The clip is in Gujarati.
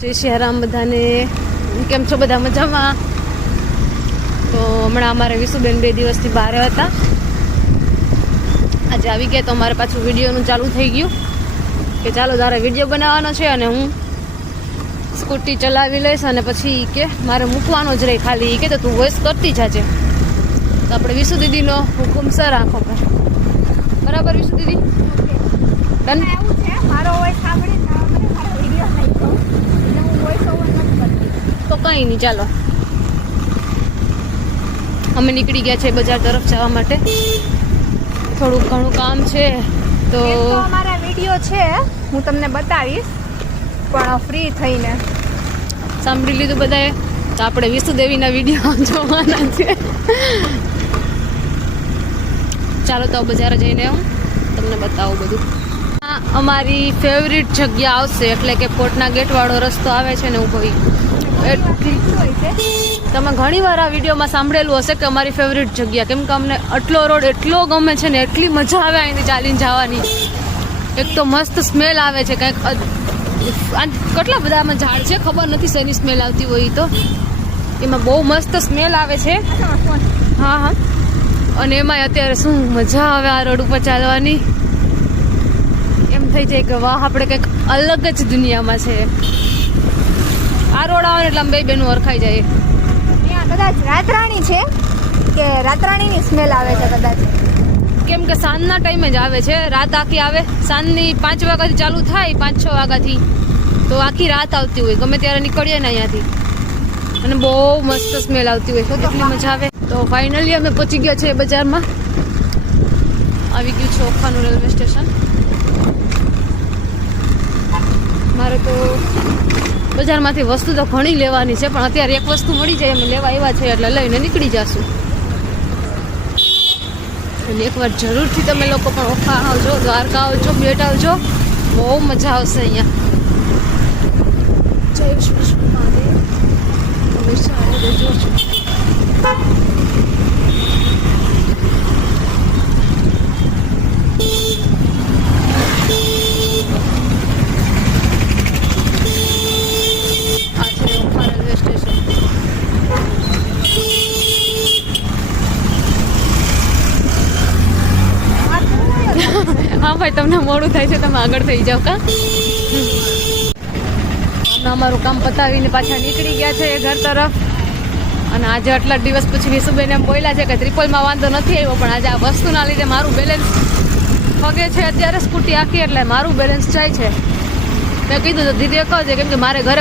જય શ્રી રામ બધાને. કેમ છો બધા? મજામાં? તો હમણાં અમારે વિશુબેન 2 દિવસથી બહાર હતા. આજે આવી ગયા તો અમારે પાછું વિડીયોનું ચાલુ થઈ ગયું કે ચાલો તારે વિડીયો બનાવવાનો છે અને હું સ્કૂટી ચલાવી લઈશ અને પછી કે મારે મૂકવાનો જ રહે ખાલી. એ કે તો તું વોઇસ કરતી જાજે. તો આપણે વિશુ દીદીનો હુકુમ સર આંખો પર. બરાબર વિશુ દીદી? ડન. મારો વોઇસ સાંભળી મને મારો વિડીયો નાખ્યો એટલે હું વોઇસ ઓવર નથી કરતી. તો કંઈ નહીં, ચાલો અમે નીકળી ગયા છે બજાર તરફ જવા માટે. થોડુંક ઘણું કામ છે તો એમ તો અમારા વિડીયો છે, હું તમને બતાવીશ પણ ફ્રી થઈને. સાંભળી લીધું બધાએ? તો આપણે વિશુદેવીના વિડીયો જોવાના છે. ચાલો તો બજાર જઈને હું તમને બતાવું બધું. આ અમારી ફેવરિટ જગ્યા આવશે એટલે કે કોટના ગેટ વાળો રસ્તો આવે છે ને ઊભો. તમે ઘણી વાર આ વિડીયોમાં સાંભળેલું હશે કે અમારી ફેવરિટ જગ્યા, કેમ કે અમને આટલો રોડ એટલો ગમે છે ને, એટલી મજા આવે અહીંથી ચાલીને જવાની. એક તો મસ્ત સ્મેલ આવે છે કંઈક, કેટલા બધા આમાં ઝાડ છે ખબર નથી શેની સ્મેલ આવતી હોય. તો એમાં બહુ મસ્ત સ્મેલ આવે છે. હા હા, અને એમાં અત્યારે શું મજા આવે આ રોડ ઉપર ચાલવાની. એમ થઈ જાય કે વાહ, આપણે કંઈક અલગ જ દુનિયામાં છે. આ રોડ આવે એટલે આમ બે બેનું ઓળખાઈ જાય. ત્યાં કદાચ રાતરાણી છે કે રાતરાણીની સ્મેલ આવે છે કદાચ, કેમ કે સાંજના ટાઈમે જ આવે છે. રાત આખી આવે સાંજની 5 વાગ્યાથી ચાલુ થાય, 5-6 વાગ્યાથી તો આખી રાત આવતી હોય. ગમે ત્યારે નીકળીએ ને અહીંયાથી અને બહુ મસ્ત સ્મેલ આવતી હોય, કેટલી મજા આવે. તો ફાઇનલી અમે પહોંચી ગયા છે બજારમાં. આવી ગયું છે ઓખાનું રેલવે સ્ટેશન. મારે તો બજારમાંથી વસ્તુ તો ઘણી લેવાની છે, પણ અત્યારે એક વસ્તુ મળી જાય અમે લેવા આવ્યા છે એટલે લઈને નીકળી જશું. અને એકવાર જરૂરથી તમે લોકો પણ ઓખા આવજો, દ્વારકા આવજો, બેટ આવજો, બહુ મજા આવશે અહીંયા. જય શ્રી મહાદેવ. હંમેશા રહેજો. હા ભાઈ, તમને મોડું થાય છે, તમે આગળ થઈ જાઓ. કા અમે અમારું કામ પતાવીને પાછા નીકળી ગયા છે ઘર તરફ. અને આજે આટલા દિવસ પછી વિશુબેન એમ બોલ્યા છે કે ત્રિપલમાં વાંધો નથી આવ્યો, પણ આજે આ વસ્તુના લીધે મારું બેલેન્સ ફગે છે અત્યારે. સ્કૂટી આખી એટલે મારું બેલેન્સ જાય છે. મેં કીધું તો દીદીએ કહો છે, કેમ કે મારે ઘરે